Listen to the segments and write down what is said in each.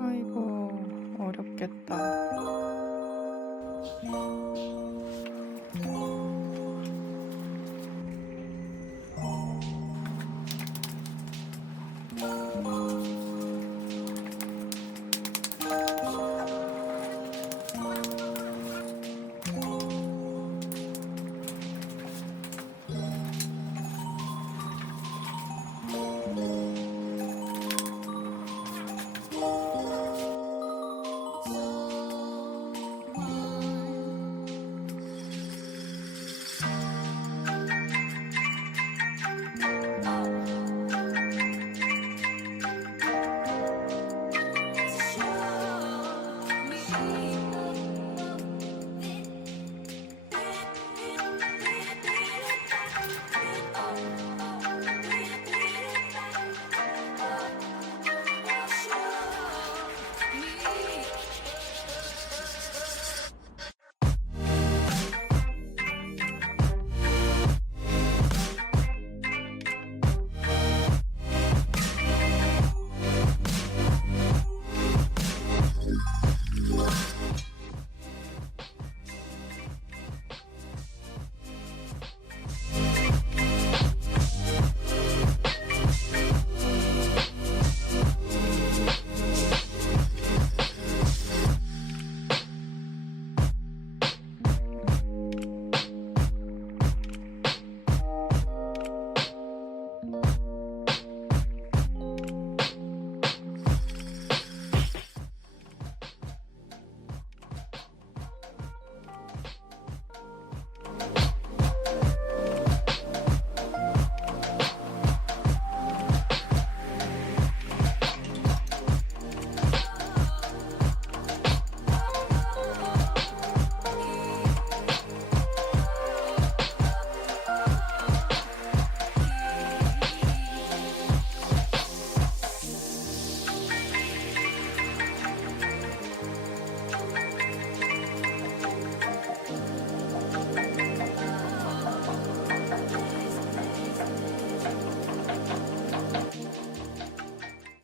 아이고 어렵겠다.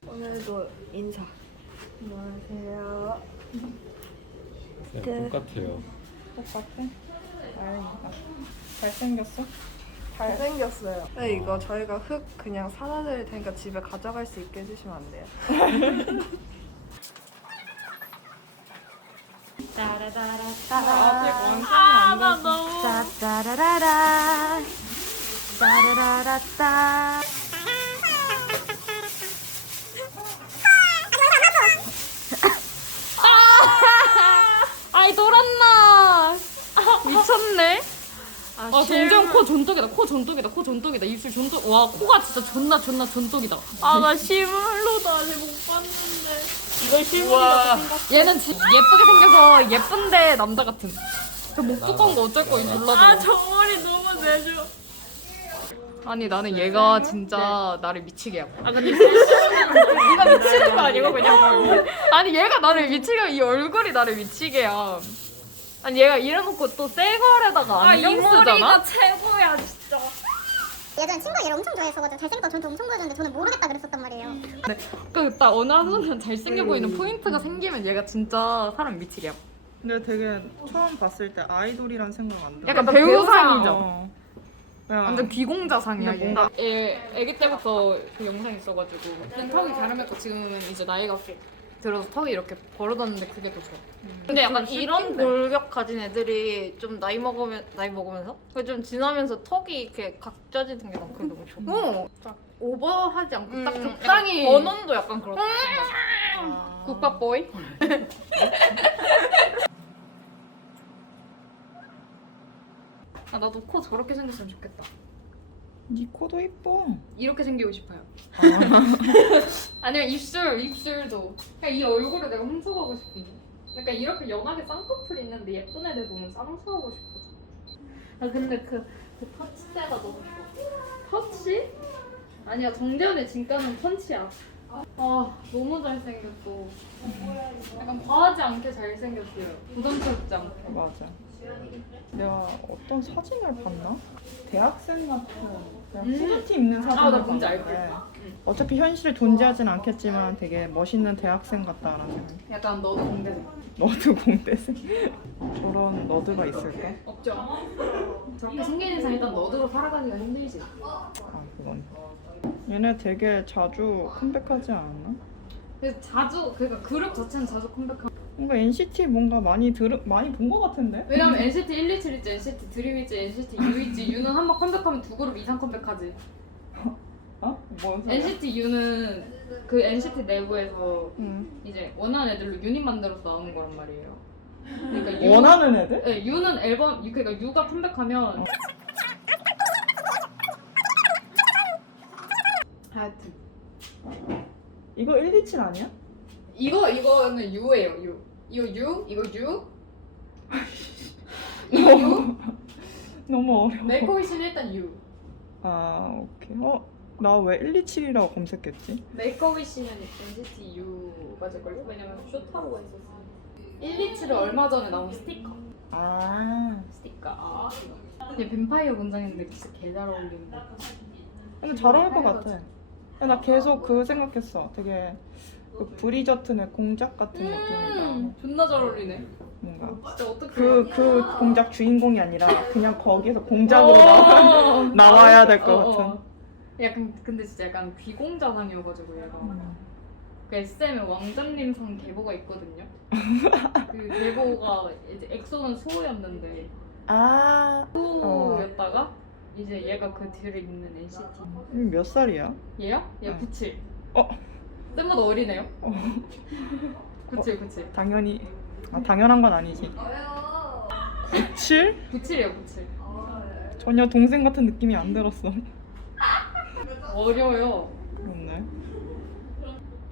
오늘도 인사. 안녕하세요. 네, 똑같아요. 똑같아? 다행이다. 잘생겼어? 잘생겼어요. 네, 이거 저희가 흙 그냥 사다 드릴 테니까 집에 가져갈 수 있게 해주시면 안 돼요? 아직 완성이 안 나 돼서. 너무 따라라라 따라라라따. 아이 돌았나 미쳤네. 점점 코 존독이다. 코 존독이다. 코 존독이다. 입술 존독. 와 코가 진짜 존나 존독이다. 아 나 실물로도 아직 못 봤는데. 이걸 실물이라고 생각. 얘는 예쁘게 생겨서 예쁜데 남자 같은. 저 목 두꺼운 거 어쩔 거야 몰라도. 아저 머리 너무 내줘. 아니 나는 얘가 진짜 나를 미치게 하고. 아 근데 네가 미치는 거 아니고 그냥. 아니 얘가 나를 미치게 하고 이 얼굴이 나를 미치게 함. 아니 얘가 이래놓고 또 새 거에다가 안경 쓰잖아? 최고야 진짜. 예전에 친구가 얘를 엄청 좋아했어가지고 잘생겼다고 저한테 엄청 보여줬는데 저는 모르겠다 그랬었단 말이에요. 그 딱 어느 한순간 잘생겨 보이는 포인트가 생기면 얘가 진짜 사람 미치게 하고. 근데 되게 처음 봤을 때 아이돌이란 생각 안 들어. 약간 배우상이죠. 어. 그냥 완전 귀공자상이야. 근데 얘. 뭔가- 애기 때부터 그 영상 있어가지고 턱이 자라면서 지금은 이제 나이가 들어서 턱이 이렇게 벌어졌는데 그게 더 좋아. 근데 약간 이런 골격 가진 애들이 좀 나이 먹으면서 좀 지나면서 턱이 이렇게 각져지는 게 난 그게 너무 좋아. 어, 딱 오버하지 않고 딱 적당히. 약간 언어도 약간 그렇고. 국밥보이. 아 나도 코 저렇게 생겼으면 좋겠다. 네 코도 이뻐. 이렇게 생기고 싶어요. 아니면 입술도. 그냥 이 얼굴을 내가 훔쳐가고 싶은데. 그러니까 이렇게 연하게 쌍꺼풀 있는데 예쁜 애들 보면 쌍수하고 싶거든. 아 근데 그 터치대가 너무 좋아. 터치? 아니야 정재현의 진가는 펀치야. 아 너무 잘생겼어. 약간 과하지 않게 잘생겼어요. 부담스럽지 않고. 맞아. 내가 어떤 사진을 봤나? 대학생 같은 후드티 입는 사진. 아, 나 뭔지 알지. 어차피 현실에 존재하진 않겠지만 되게 멋있는 대학생 같다라는 생각. 약간 너도 공대생. 너드 공대생. 저런 너드가 있을까? 없죠. 저렇게 생긴 이상 일단 너드로 살아가기가 힘들지. 아 그건. 얘네 되게 자주 컴백하지 않았나? 그래서 자주 그러니까 그룹 자체는 자주 컴백하고. 뭔가 NCT 뭔가 많이 본 것 같은데? 왜냐면 NCT 127 있지, NCT 드림 있지, NCT U 있지. U는 한 번 컴백하면 두 그룹 이상 컴백하지. 어? 뭔 소리야? NCT U는 그 NCT 내부에서 응. 이제 원하는 애들로 유닛 만들어서 나오는 거란 말이에요. 그러니까 U, 원하는 애들? 네, U는 앨범 그러니까 U가 컴백하면 하여튼 이거 127 아니야? 이거는 U예요. U. 이거 U, 이거 U. 이거 U. 너무 어려워. 메이크업이신 일단 U. 아 오케이. 나 왜 127이라고 검색했지? 메이크업이시는 NCT U 맞을걸요? 왜냐면 쇼타로가 있었어. 127은 얼마 전에 나온 스티커. 아. 스티커. 얘 뱀파이어 문장인데 진짜 개 잘 어울리는데. 근데 잘 어울릴 것 같아. 나 계속 그 생각했어. 되게 그 브리저튼의 공작 같은 느낌이다. 존나 잘 어울리네. 뭔가 진짜 어떻게 그 공작 주인공이 아니라 그냥 거기서 공작으로 나와야 될 것 같은. 약간 근데 진짜 약간 귀공자상이어가지고 얘가 그 SM의 왕자님상 계보가 있거든요. 그 계보가 이제 엑소는 소였는데 아. 소였다가 이제 얘가 그 뒤를 잇는 NCT. 몇 살이야? 얘야? 얘 응. 97. 어. 쌤보다 어리네요. 97, 97. 당연히. 당연한 건 아니지. 97? 97이에요, 97. 전혀 동생 같은 느낌이 안 들었어. 어려요. 그렇네.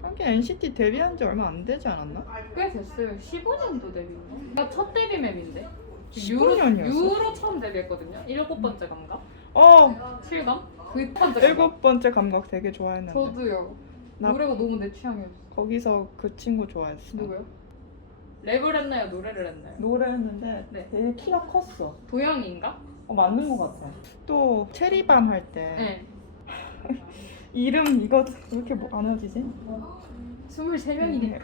하긴 NCT 데뷔한 지 얼마 안 되지 않았나? 꽤 됐어요. 15년도 데뷔인가? 나 첫 데뷔 맵인데. 15년 이었어? 유로 처음 데뷔했거든요. 7번째 감각. 7감? 그 번째 감각. 7번째 감각 되게 좋아했는데. 저도요. 나- 노래가 너무 내 취향이었어. 거기서 그 친구 좋아했어. 누구요? 랩을 했나요? 노래를 했나요? 노래했는데 네. 되게 키가 컸어. 도영인가? 맞는 것 같아. 또 체리밤 할 때 네. 이름 이거 왜 이렇게 안 헤어지지? 23명이니까.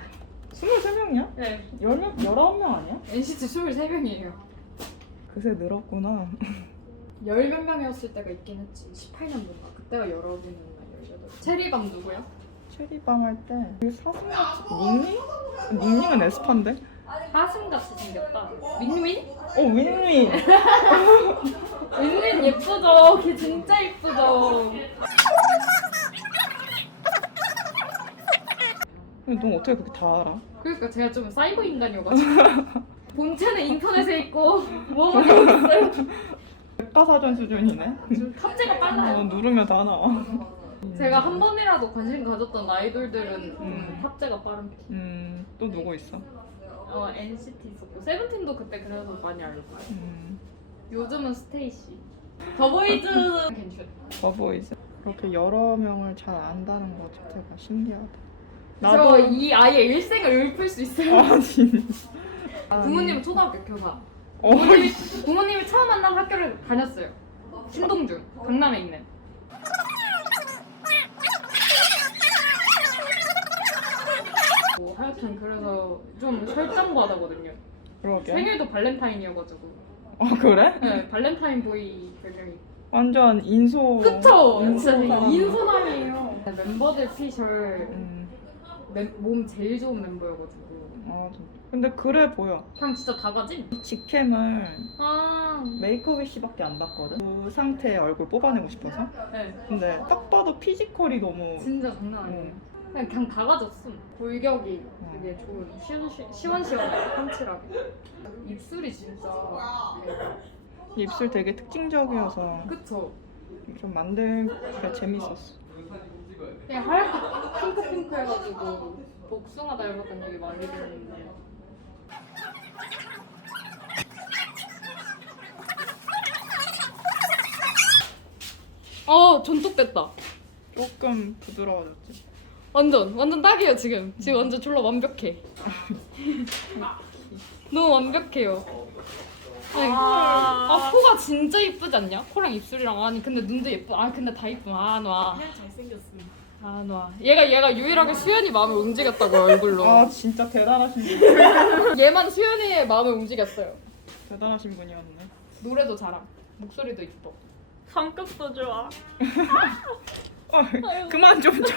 23명이야? 네. 10명? 19명 아니야? NCT 23명이에요. 그새 늘었구나. 10몇 명이었을 때가 있긴 했지. 18년도인가? 그때가 19이었나 18. 체리밤 누구야? 체리밤 할 때 그 사슴같이 닝닝? 닝닝은 에스파인데? 사슴같이 생겼다. 윈윈? 윈윈! 윈윈 예쁘죠? 걔 진짜 예쁘죠? 근데 너 어떻게 그렇게 다 알아? 그러니까 제가 좀 사이버 인간이어가지고 본체는 인터넷에 있고 뭐가 어딨어요? 백과사전 수준이네. 좀 탑재가 빨라요. 누르면 다 나와. 제가 한 번이라도 관심 가졌던 아이돌들은 좀 탑재가 빠른 편. 또 누구 있어? NCT 있었고 세븐틴도 그때 그래서 많이 알고. 음, 요즘은 스테이시. 더보이즈는 괜찮. 더보이즈. 그렇게 여러 명을 잘 안다는 것 자체가 신기하다. 저 이 아이의 일생을 읊을 수 있어요. 아 진짜. 부모님은 초등학교 교사. 어, 부모님이 처음 만난 학교를 다녔어요. 신동준, 강남에 있는. 하여튼 그래서 좀 설정과다거든요. 그러게. 생일도 발렌타인이어가지고. 그래? 네, 발렌타인 보이 별명이. 완전 인소. 그쵸? 진짜 인소남. 인소남이에요. 멤버들 피셜 음, 몸 제일 좋은 멤버여가지고. 진짜. 근데 그래 보여. 그냥 진짜 다 가지? 직캠을 아, 메이크업이 씨밖에 안 봤거든. 그 상태의 얼굴 뽑아내고 싶어서. 네. 근데 딱 봐도 피지컬이 너무. 진짜 장난 아니에요. 그냥 다 가졌음. 골격이 되게 좋은 시원시원하게 펀치라게. 입술이 진짜 입술 되게 특징적이어서 그쵸? 좀 만들기가 재밌었어. 그냥 하얗게 핑크핑크 해가지고 복숭아 닮았다는 얘기 많이 들었는데 전tuk됐다. 조금 부드러워졌지. 완전 딱이에요 지금 완전 졸라 완벽해. 너무 완벽해요. 코가 진짜 이쁘지 않냐? 코랑 입술이랑 아니 근데 눈도 예뻐. 아 근데 다 이쁨. 아 놔. 그냥 잘생겼음. 아 놔. 얘가 유일하게 수연이 마음을 움직였다고 얼굴로. 아 진짜 대단하신 분. 얘만 수연이의 마음을 움직였어요. 대단하신 분이었네. 노래도 잘함. 목소리도 이뻐. 성격도 좋아. 그만 좀 쳐.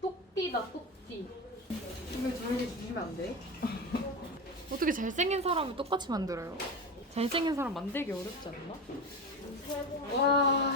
똑띠다 똑띠. 근데 저에게 주시면 안 돼? 어떻게 잘생긴 사람을 똑같이 만들어요? 잘생긴 사람 만들기 어렵지 않나? 와